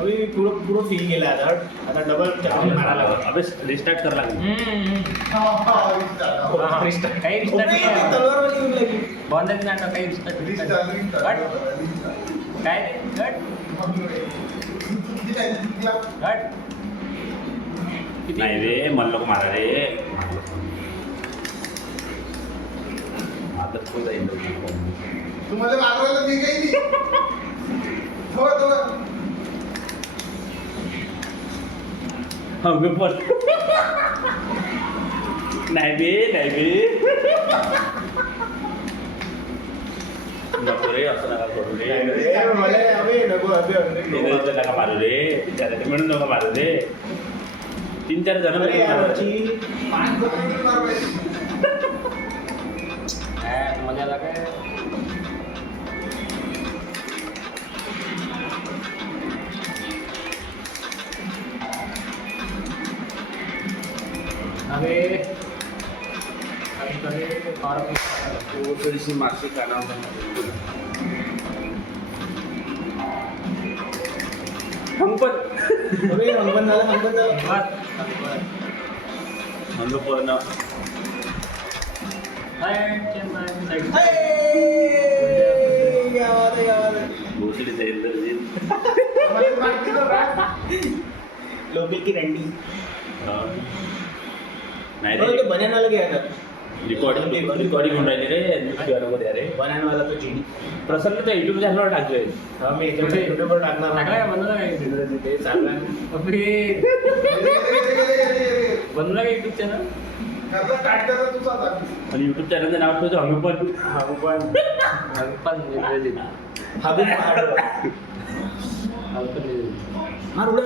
अभी पूरा फील गेला आता डबल चक्कर मारायला लागला. अबे रिस्टार्ट कर लागेल. काही रिस्टार्ट नाही. तलवार मध्ये येऊन लागली. बंद नाही ना काही रिस्टार्ट काय गट गट नाही रे मला लोक मारा रे. आता तो जाईल. तुम्हाला मारवायला मी काही नाही. हा मी पण नाही बे नको रे असं नका करू रे. मला अबे नको अबे इंग्रजीचं नका मारू रे. विचारायचं म्हणून नका मारू रे. 3-4 जण अरे याची मजा आला काय अबे थोडीशी माशी कानावर हंपन अबे हंपन झालं हंगपन भोसडी जाईल लोकल की रंडी नाही ते रे. बनानाला घ्यायला रिकॉर्डिंग होऊन राहिली रे. रे बनानावाला तो जीडी प्रसन्न तर युट्यूब चॅनलवर टाकतोय. हा मी याच्यामध्ये युट्यूबवर टाकणार टाकलाय बनवला काय ते चाललं अबे बनवला काय युट्यूब चॅनल आणि युट्यूब चॅनलचं नाव ठेवतो हंगपन. पण हाबी मार उड्या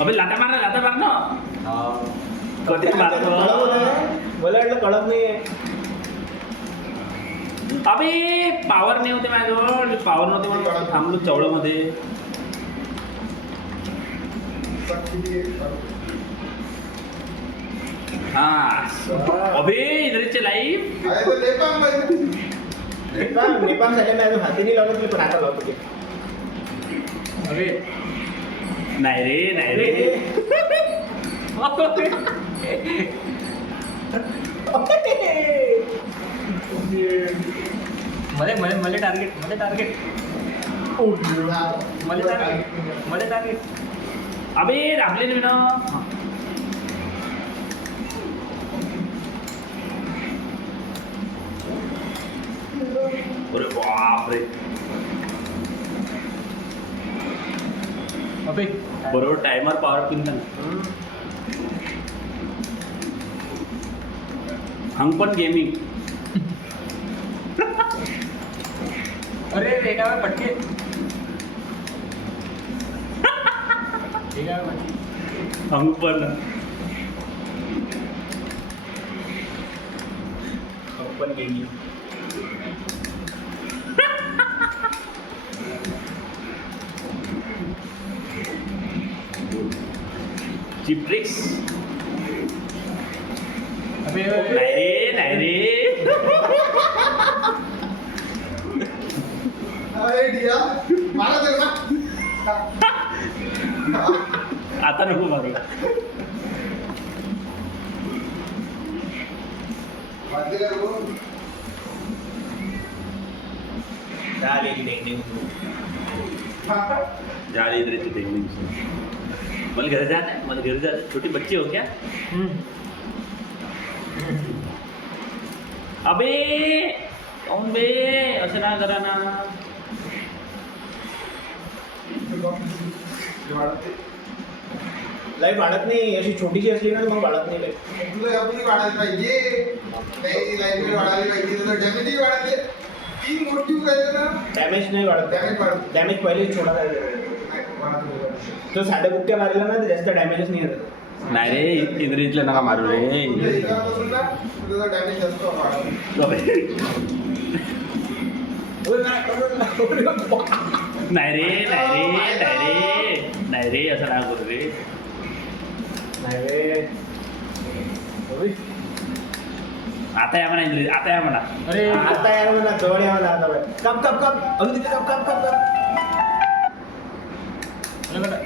अबे लाटा मार ना. कधी मारतो मला वाटलं कळत नाहीये. अबे पावर नाही होते माझ्याजवळ. पावर नव्हते म्हणून थांबलो चवळमध्ये. हा अबे इधरचे लाईव्ह नेपाळ झाले मी अजून हाती नाही लावलं पण आता लावतो ते. अबे नाही रे मला टार्गेट अबे राबले ना. अरे बापरे अबे बरोबर timer power pin Hangpan gaming. अरे रेगा पटके हंगपन हंपन गेली चिप्रिक्स. अबे नाही रे आता नको मारू. जा रही इधर तो मला घर जाना है. मला घर जाना. छोटी बच्ची हो क्या? अबे कौन बे असं ना करा ना. लाईफ वाढत नाही. अशी छोटीशी असली ना मग वाढत नाही लाईफ. वाढायला पाहिजे काही लाईब्ररी वाढायला पाहिजे डॅमेजही वाढायला. 3 मोठी राहिले ना डॅमेज नाही वाढत. डॅमेज पहिले छोटा राहिला. तो साध्या बुक्क्या मारला ना तर जास्त डॅमेजच नाही येत. नाही रे इंद्रियतलं नका मारू रे. डॅमेज जास्त वाढायला. नाही रे असं नाही करू रे. आता या म्हणा इंद्रिय, आता या म्हणा. अरे आता यार म्हणा जवळ या म्हणा आता कप कप कप अजून तिथे कप कप कप कप अरे बेटा.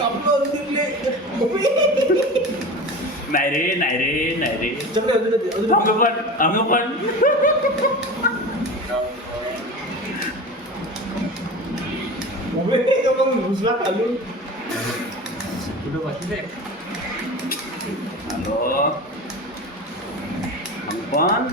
कपलो अजून तिथले नाही रे नाही रे नाही रे. चमडे अजून अजून आम्ही पण तो पण घुसला खालून कुठं बसले हॅलो पण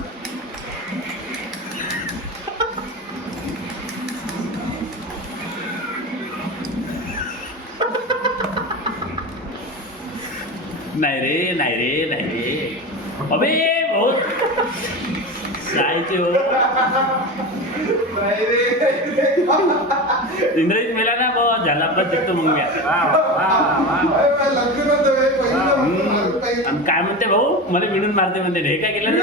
नाही रे नाही रे नाही रे. अबे बहुत जायचे हो. नाही रे. इंद्रजित मेला ना बहुत झाला पण देतो मग मी आता. वा वा वा. अरे मला लग्न नव्हतं बे, पहिलं मारून पाहिजे. आणि काय म्हणते भाऊ मला मिळून मारते म्हणते हे काय केलं रे?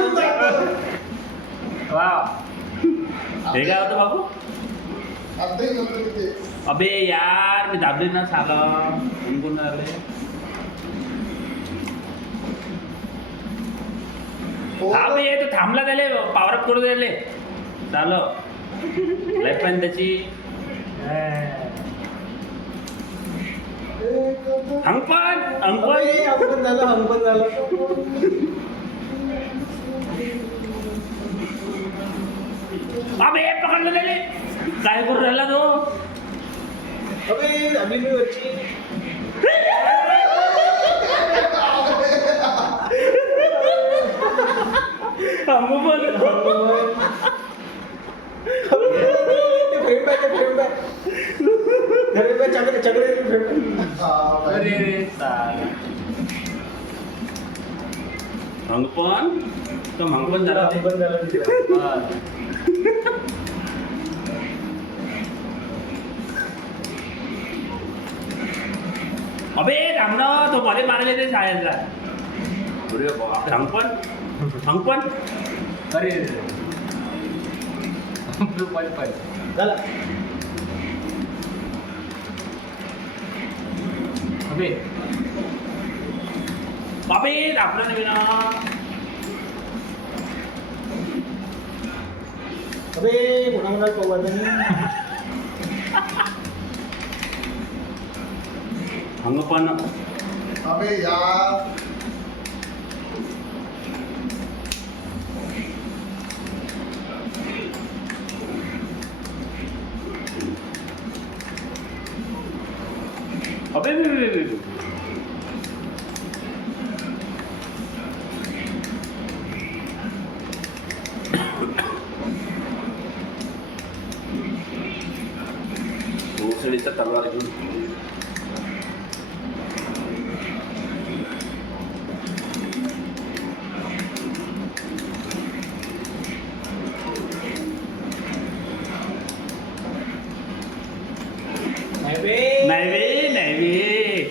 वा. हे काय होतं बाबू? आताही नव्हतं ते. अबे यार मी दाबली ना साला कोण रे. हो. हा बे तो थांबला त्याले पॉवर अप करू द्यायले चालो लाईफ पण त्याची अंकपण अंकपण आपण झालं हंपन झालं अबे पकडलं त्याले काय करू राहिला तो. अबे आम्ही मी वरची अंकपण अरे रे साला. अंकपण तो अंकपण झाला ते. वा. अबे थांब ना तो मध्ये मारले ते शाळेतला. अरे बाप अंकपण अंकपण अरे रे. पण पण झाला अबे बाबे आपलं नवीन अबे कोणाला कळवा अंकपण अबे यार. अबे भोसडीचा तलवार घेऊन नाही बे नाही रे नाही रे.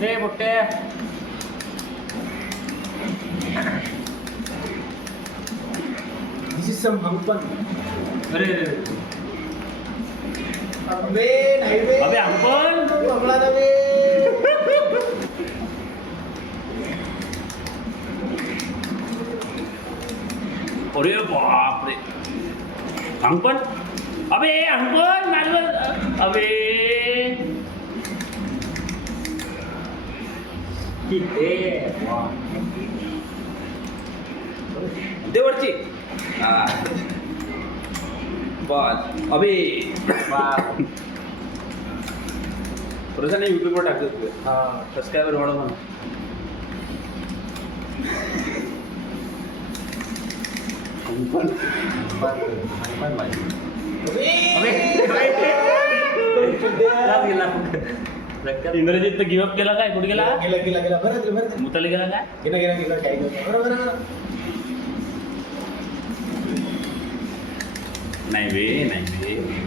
ते मोठे दिस इज सम हंपन अरे रे. अबे नाही बे अबे हंपन कमला ना बे अरे बापरे अंकपण अबे अंकपण माझं अबे किती वा. देवरची बस अबे वा. थोडंसं नाही युट्यूबवर टाकतो तुझे हा सबस्क्रायबर वाढव म्हणा. अंकपण पण पाहिजे. अबे लाभ गेला. रक्कत. इंग्रजीत गिव्हअप केला काय कुठे गेला गेला गेला गेला बरं बरं मुताला गेला काय गेला गेला गेला काही नाही बरं बरं नाही बे नाही बे.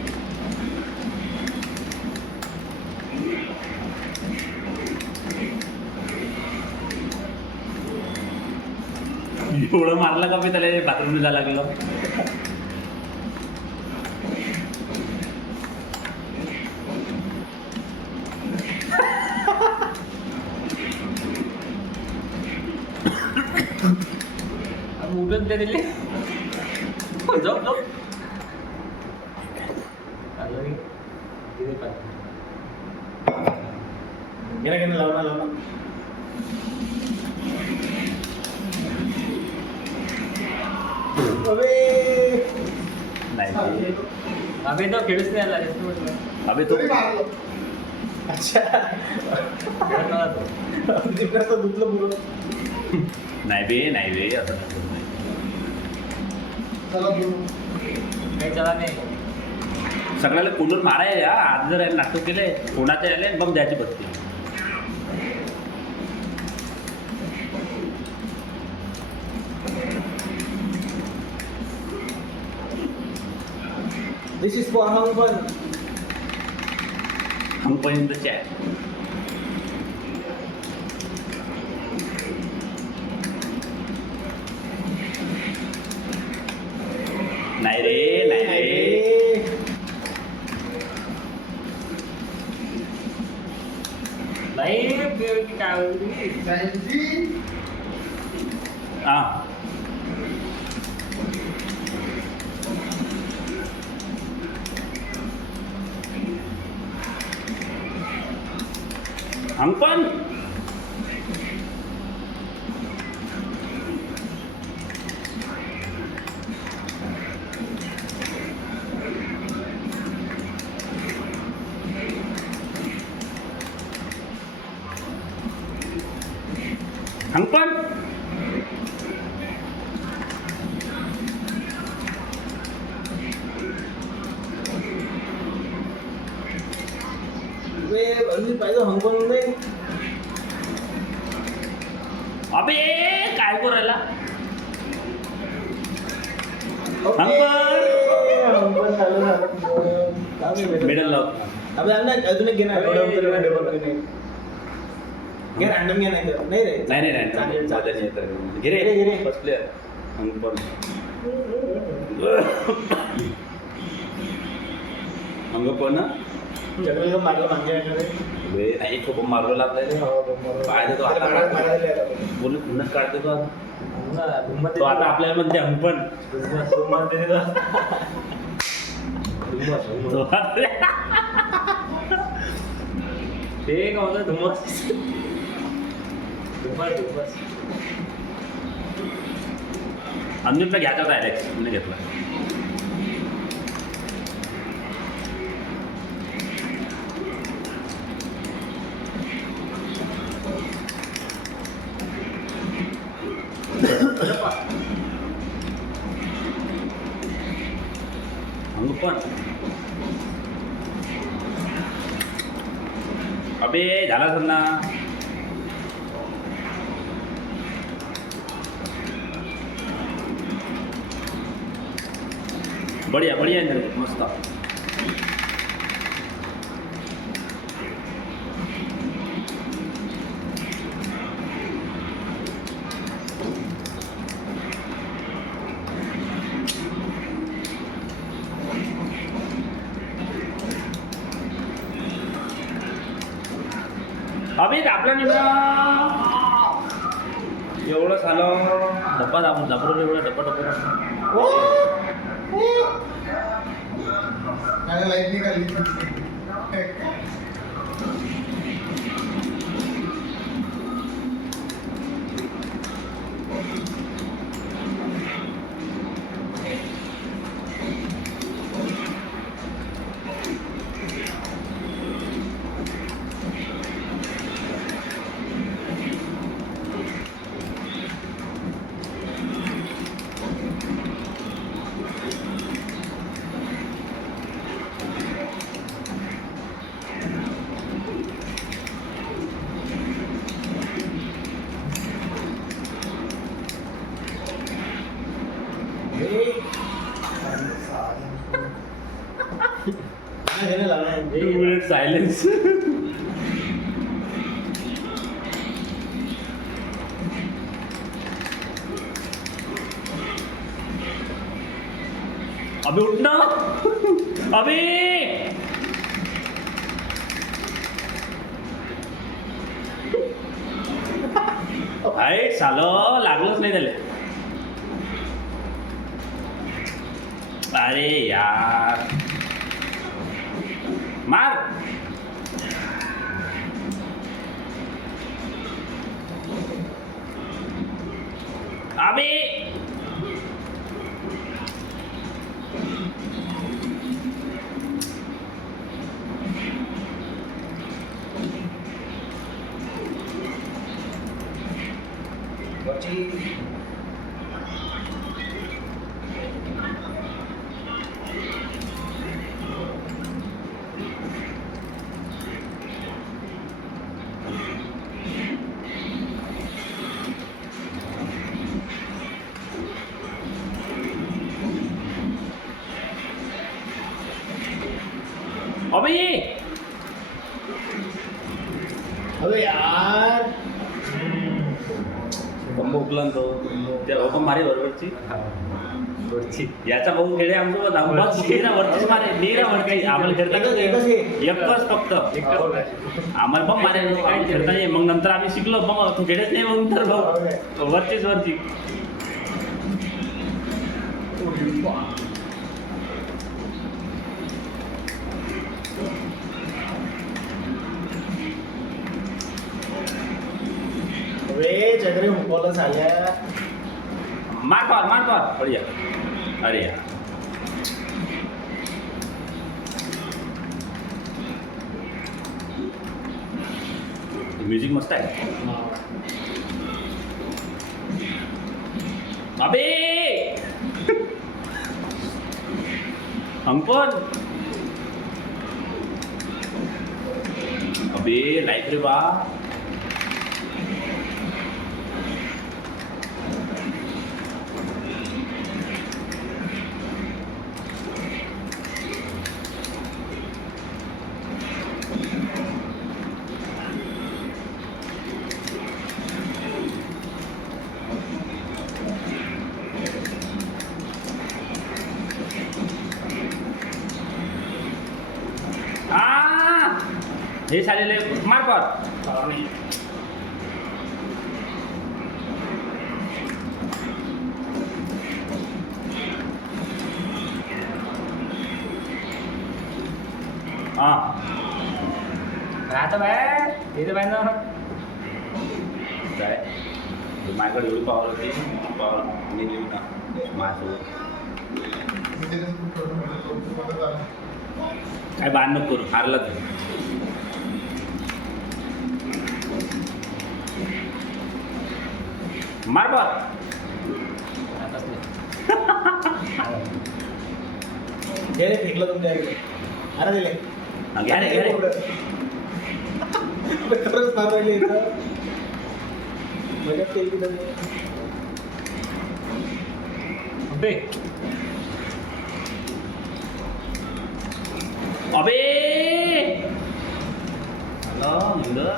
एवढं मारलं का मी त्याला बाथरूम जायला लागलं. उठून ते दिले झोप झोप चाललं की? तिथे पाय. गेला लावणार नाही बे. अबे तो खेळूच नाही आला जास्त म्हटलं अबे तो तरी मारलं. अच्छा खेळत नव्हता तो. जिंकण्याचं दुधलं पुरं नाही बे असं नाही. चला बोलू. काही चला नाही सगळ्याला कोंडून माराय आज जर याला नाटक केले कोणाचे आले मग द्यायची बसते. This is for Hangpan. Hangpan in the chat. नाही रे नाही काय होती सायन्सी. हा हंगपन. हंगपन. पाहिजे हंगकॉंग नाही. अबे काय करू राहिला हंगकॉंग झालं मिडल लाव. अबे अजून एक घे ना. घे रॅन्डम घे नाही तर. नाही रे नाही चालेल, चालेल. गिरे गिरे, गिरे. बसले हंगपन. हंगपन जगल मारलं मागे बे नाही खूप मारलेला आपल्याला पाय देतो आता बोलू पुन्हा काढतो तो आता. तो आता आपल्याला म्हणते हंगपन. तो ते का होतं धुमस धुमस अंजुनला घ्यायचा होता ॲलेक्स म्हणून घेतला. हंगपन. अबे झाला सर ना. बढिया बढिया मस्त. अबे आपला निघा एवढं झालं डब्बा दाबून एवढं डब्बा आणि लाईट निघाली. सायलेन्स. अबे उठ ना अबे. हाय सालं लागलंच नाही त्याला. अरे यार मार अबे वरची अबे अबे यार बंब उकलन तो त्या ओपन मारे बरोबरची वरची याचा भाऊ खेळे आमचं वरतीच मारे नीरा वर काही आम्हाला खेळता एकच एकच फक्त आम्हाला पण मारे काही खेळता नाही मग नंतर आम्ही शिकलो मग तो खेळच नाही मग तर भाऊ वरचीच वरची अबे चक्री हुकवलं झाल्या मार पार बढ़िया अरे यार म्युझिक मस्त आहे अबे अंकन अबे लाईफ रे बा हे झालेले मार पार हा राहतं बाय इथे बाय ना काय माझ्याकडे एवढी पावर होती पावर मी लिहू ना माझ्यासोबत काय बांध नको करू हारला तू मार बा घे रे फेकलं तुमच्याकडे अरे दिले घ्या रे घ्या रे खरंच मार राहिले इथं मजा केली त्यांनी अबे अबे हॅलो मुलं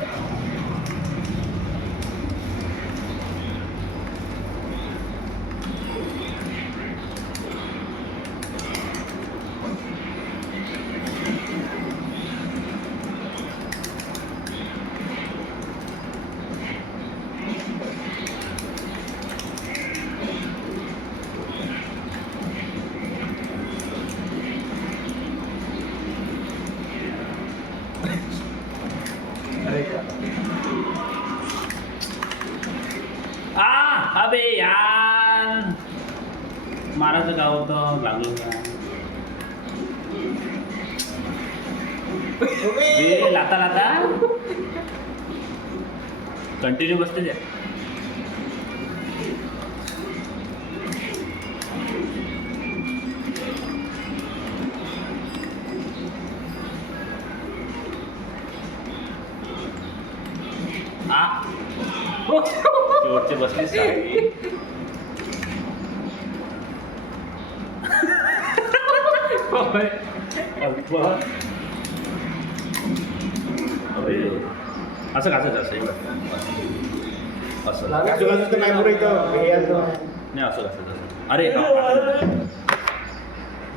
अबे यार मारायचं गाव होतं लागलो का लाता लाता कंटिन्यू बसते द्या शेवटचे बसले साडी असं घासायचं असं असं आजूबाजूचं नाही पुरं इथं हे आलं. नाही असं घासायचं असं अरे